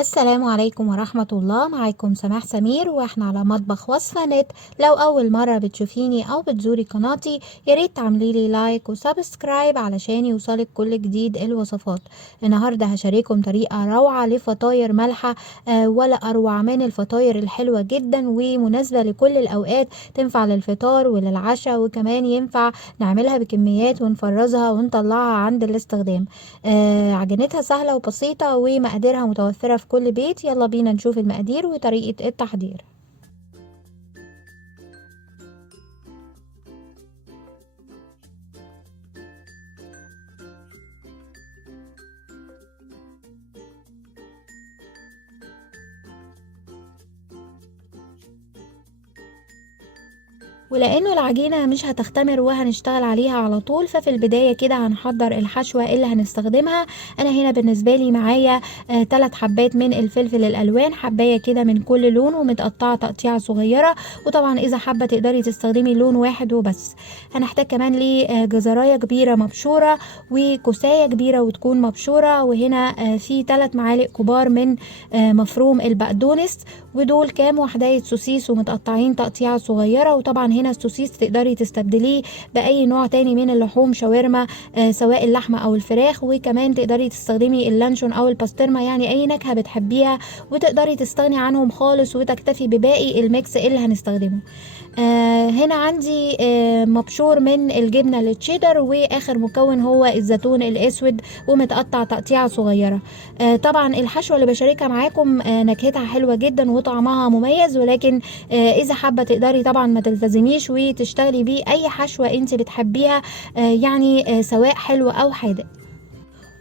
السلام عليكم ورحمة الله. معاكم سماح سمير واحنا على مطبخ وصفة نت. لو أول مرة بتشوفيني أو بتزوري قناتي ياريت تعمليلي لايك وسبسكرايب علشان يوصلك كل جديد الوصفات. النهاردة هشارككم طريقة روعة لفطاير مالحة، ولا أروع من الفطاير الحلوة جدا ومناسبة لكل الأوقات. تنفع للفطار وللعشاء وكمان ينفع نعملها بكميات ونفرزها ونطلعها عند الاستخدام. عجينتها سهلة وبسيطة ومقاديرها متوفرة في كل بيت. يلا بينا نشوف المقادير وطريقة التحضير. ولانه العجينة مش هتختمر وهنشتغل عليها على طول، ففي البداية كده هنحضر الحشوة اللي هنستخدمها. انا هنا بالنسبة لي معايا 3 حبات من الفلفل الالوان، حباية كده من كل لون ومتقطعة تقطيعة صغيرة. وطبعا اذا حابة تقدري تستخدمي لون واحد وبس. هنحتاج كمان لجزراية كبيرة مبشورة وكوساية كبيرة وتكون مبشورة. وهنا في 3 معالق كبار من مفروم البقدونس. ودول كام وحداية سوسيس ومتقطعين تقطيعة صغيرة. وطبعا هنا السوسيس تقدري تستبدليه بأي نوع تاني من اللحوم، شاورما سواء اللحمة أو الفراخ. وكمان تقدري تستخدمي اللانشون أو الباسترما، يعني أي نكهة بتحبيها. وتقدري تستغني عنهم خالص وتكتفي بباقي الميكس اللي هنستخدمه. هنا عندي مبشور من الجبنة التشيدر. واخر مكون هو الزيتون الاسود ومتقطع تقطيعة صغيرة. طبعا الحشوة اللي بشاركها معاكم نكهتها حلوة جدا وطعمها مميز، ولكن اذا حابة تقدري طبعا ما تلتزميش وتشتغلي بيه اي حشوة انت بتحبيها، يعني سواء حلو او حادق.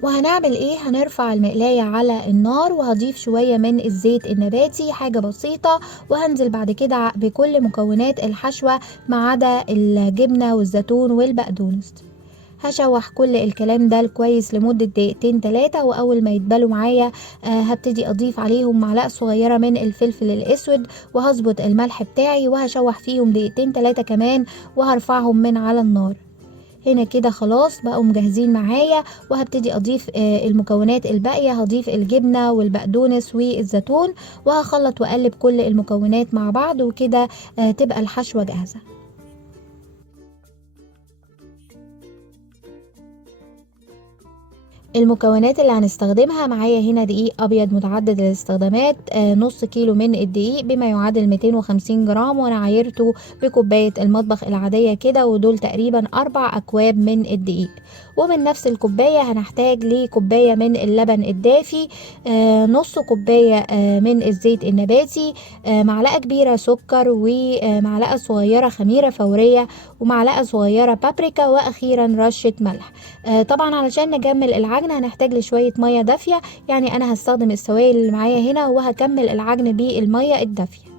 وهنعمل ايه؟ هنرفع المقلاية على النار وهضيف شوية من الزيت النباتي، حاجة بسيطة. وهنزل بعد كده بكل مكونات الحشوة ما عدا الجبنة والزيتون والبقدونس. هشوح كل الكلام ده كويس لمدة دقيقتين 3. واول ما يتبلوا معايا هبتدي اضيف عليهم معلقة صغيرة من الفلفل الاسود. وهظبط الملح بتاعي وهشوح فيهم دقيقتين 3 كمان. وهرفعهم من على النار. هنا كده خلاص بقوا مجهزين معايا. وهبتدي اضيف المكونات الباقية. هضيف الجبنة والبقدونس والزيتون. وهخلط واقلب كل المكونات مع بعض وكده تبقى الحشوة جاهزة. المكونات اللي هنستخدمها معايا هنا: دقيق ابيض متعدد الاستخدامات، نص كيلو من الدقيق بما يعادل 250 جرام، وانا عايرته بكوباية المطبخ العادية كده. ودول تقريبا 4 اكواب من الدقيق. ومن نفس الكوباية هنحتاج لكوباية من اللبن الدافي، نص كوباية من الزيت النباتي، معلقة كبيرة سكر، ومعلقة صغيرة خميرة فورية، ومعلقة صغيرة بابريكا، واخيرا رشة ملح. طبعا علشان نجمل العجن هنحتاج لشوية مية دافية، يعني انا هستخدم السوائل اللي معايا هنا وهكمل العجن بالمية الدافية.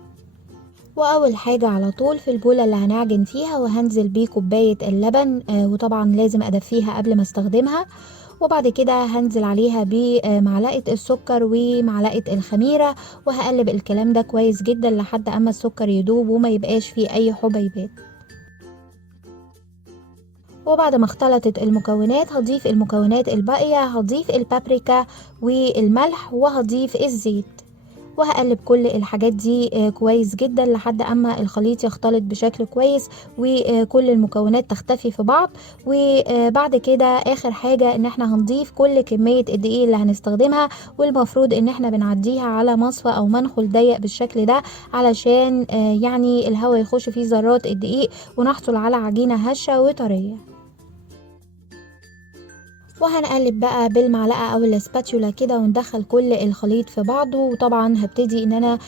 واول حاجة على طول في البولة اللي هنعجن فيها وهنزل بيه كوباية اللبن، وطبعا لازم ادفيها قبل ما استخدمها. وبعد كده هنزل عليها بمعلقة السكر ومعلقة الخميرة. وهقلب الكلام ده كويس جدا لحد اما السكر يدوب وما يبقاش فيه اي حبيبات. وبعد ما اختلطت المكونات هضيف المكونات الباقية. هضيف البابريكا والملح وهضيف الزيت. وهقلب كل الحاجات دي كويس جدا لحد اما الخليط يختلط بشكل كويس وكل المكونات تختفي في بعض. وبعد كده اخر حاجة ان احنا هنضيف كل كمية الدقيق اللي هنستخدمها. والمفروض ان احنا بنعديها على مصفى او منخل ضيق بالشكل ده علشان يعني الهواء يخش فيه ذرات الدقيق ونحصل على عجينة هشة وطرية. وهنقلب بقى بالمعلقة او الاسباتيولا كده وندخل كل الخليط في بعضه. وطبعا هبتدي ان انا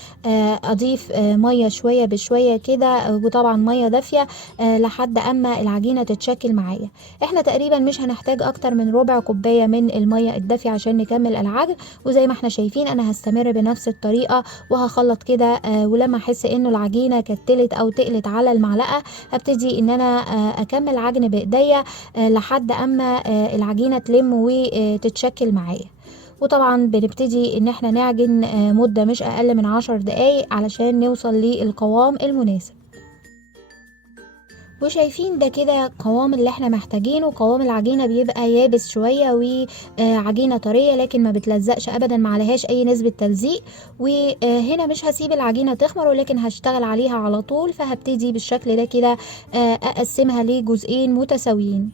اضيف مية شوية بشوية كده، وطبعا مية دافية لحد اما العجينة تتشكل معايا. احنا تقريبا مش هنحتاج اكتر من ربع كوباية من المية الدافية عشان نكمل العجن. وزي ما احنا شايفين انا هستمر بنفس الطريقة وهخلط كده. ولما احس انه العجينة كتلت او تقلت على المعلقة هبتدي ان انا اكمل عجن بايديا لحد اما العجينة تلم وتتشكل معايا. وطبعا بنبتدي ان احنا نعجن مدة مش اقل من 10 دقايق علشان نوصل للقوام المناسب. وشايفين ده كده القوام اللي احنا محتاجينه. قوام العجينة بيبقى يابس شوية وعجينة طرية، لكن ما بتلزقش ابدا، ما عليهاش اي نسبة تلزيق. وهنا مش هسيب العجينة تخمر، ولكن هشتغل عليها على طول. فهبتدي بالشكل ده كده اقسمها لجزئين متساويين.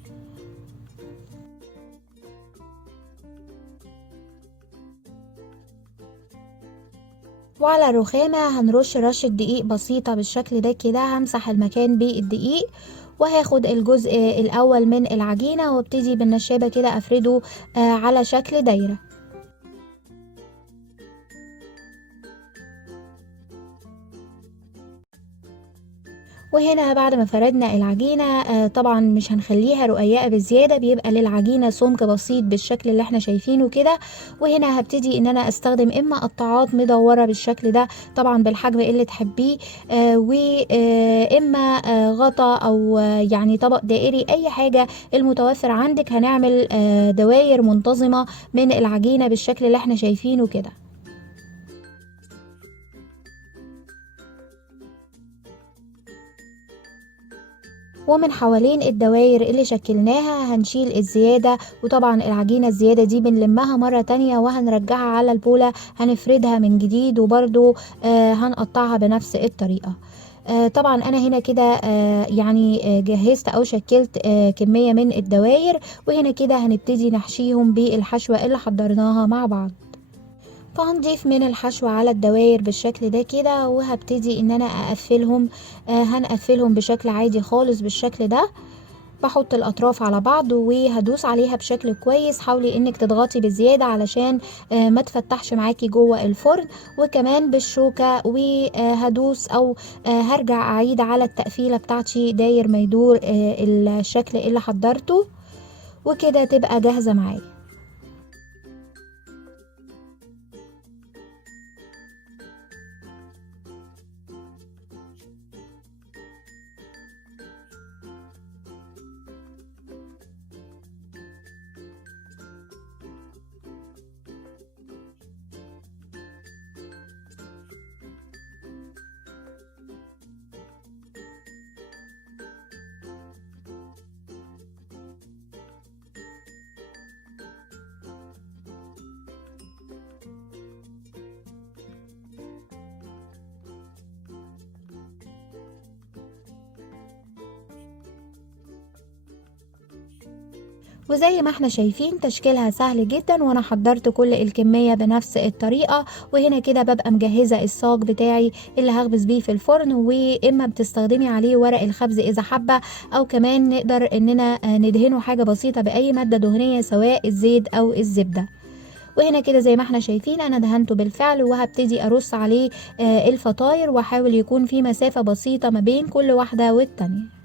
وعلى الرخامة هنرش رشة دقيق بسيطة بالشكل ده كده. همسح المكان بالدقيق، وهاخد الجزء الأول من العجينة وابتدي بالنشابة كده أفرده على شكل دايرة. وهنا بعد ما فردنا العجينة طبعا مش هنخليها رقيقة بزيادة، بيبقى للعجينة سمك بسيط بالشكل اللي احنا شايفينه كده. وهنا هبتدي ان انا استخدم اما قطاعات مدورة بالشكل ده، طبعا بالحجم اللي تحبيه، واما غطا او يعني طبق دائري، اي حاجة المتوفر عندك. هنعمل دواير منتظمة من العجينة بالشكل اللي احنا شايفينه كده. ومن حوالين الدوائر اللي شكلناها هنشيل الزيادة، وطبعا العجينة الزيادة دي بنلمها مرة تانية وهنرجعها على البولة، هنفردها من جديد، وبرضو هنقطعها بنفس الطريقة. طبعا انا هنا كده يعني جهزت او شكلت كمية من الدوائر. وهنا كده هنبتدي نحشيهم بالحشوة اللي حضرناها مع بعض. فهنضيف من الحشو على الدوائر بالشكل ده كده، وهبتدي ان انا اقفلهم. هنقفلهم بشكل عادي خالص بالشكل ده. بحط الاطراف على بعض وهدوس عليها بشكل كويس. حاولي انك تضغطي بزيادة علشان ما تفتحش معاكي جوه الفرن. وكمان بالشوكة وهدوس او هرجع اعيد على التقفيلة بتاعتي داير ما يدور الشكل اللي حضرته، وكده تبقى جاهزة معايا. وزي ما احنا شايفين تشكيلها سهل جدا، وانا حضرت كل الكمية بنفس الطريقة. وهنا كده ببقى مجهزة الصاج بتاعي اللي هخبز بيه في الفرن، واما بتستخدمي عليه ورق الخبز اذا حابة، او كمان نقدر اننا ندهنه حاجة بسيطة باي مادة دهنية سواء الزيت او الزبدة. وهنا كده زي ما احنا شايفين انا دهنته بالفعل، وهبتدي ارص عليه الفطاير، واحاول يكون في مسافة بسيطة ما بين كل واحدة والتانية.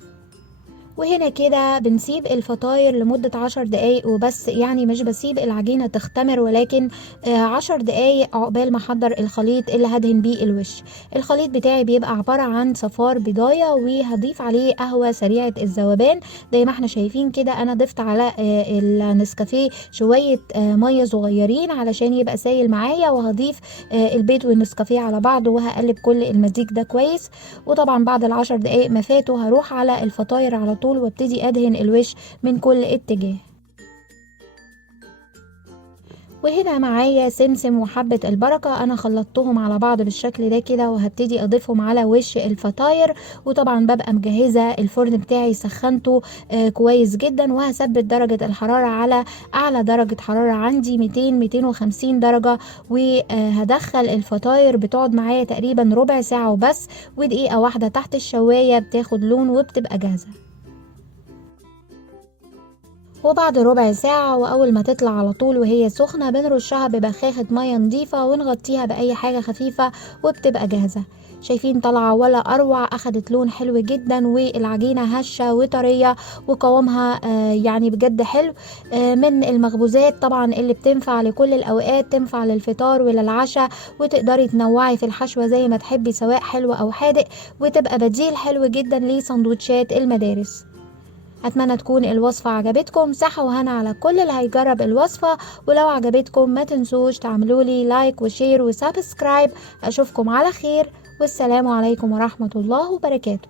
وهنا كده بنسيب الفطاير لمدة 10 دقايق وبس. يعني مش بسيب العجينة تختمر، ولكن 10 دقايق عقبال ما احضر الخليط اللي هدهن بيه الوش. الخليط بتاعي بيبقى عبارة عن صفار بضاية، وهضيف عليه قهوة سريعة الذوبان. زي ما احنا شايفين كده انا ضفت على النسكافيه شوية مية صغيرين علشان يبقى سايل معايا، وهضيف البيض والنسكافيه على بعض، وهقلب كل المزيج ده كويس. وطبعا بعد ال10 دقايق ما فاتوا هروح على الفطاير على طول، وابتدي ادهن الوش من كل اتجاه. وهنا معايا سمسم وحبة البركة، انا خلطتهم على بعض بالشكل ده كده، وهبتدي اضيفهم على وش الفطاير. وطبعا ببقى مجهزة الفرن بتاعي، سخنته كويس جدا، وهثبت درجة الحرارة على اعلى درجة حرارة عندي 200-250 درجة. وهدخل الفطاير بتقعد معايا تقريبا ربع ساعة وبس، ودقيقة واحدة تحت الشواية بتاخد لون وبتبقى جاهزة. وبعد ربع ساعة وأول ما تطلع على طول وهي سخنة بنرشها ببخاخة مية نضيفة ونغطيها بأي حاجة خفيفة، وبتبقى جاهزة. شايفين طالعة ولا أروع، أخدت لون حلو جدا، والعجينة هشة وطرية، وقوامها يعني بجد حلو. من المخبوزات طبعا اللي بتنفع لكل الأوقات، تنفع للفطار وللعشاء، وتقدري تنوعي في الحشوة زي ما تحبي سواء حلو أو حادق، وتبقى بديل حلو جدا لسندوتشات المدارس. اتمنى تكون الوصفة عجبتكم. صحة وهنا على كل اللي هيجرب الوصفة. ولو عجبتكم ما تنسوش تعملولي لايك وشير وسبسكرايب. اشوفكم على خير، والسلام عليكم ورحمة الله وبركاته.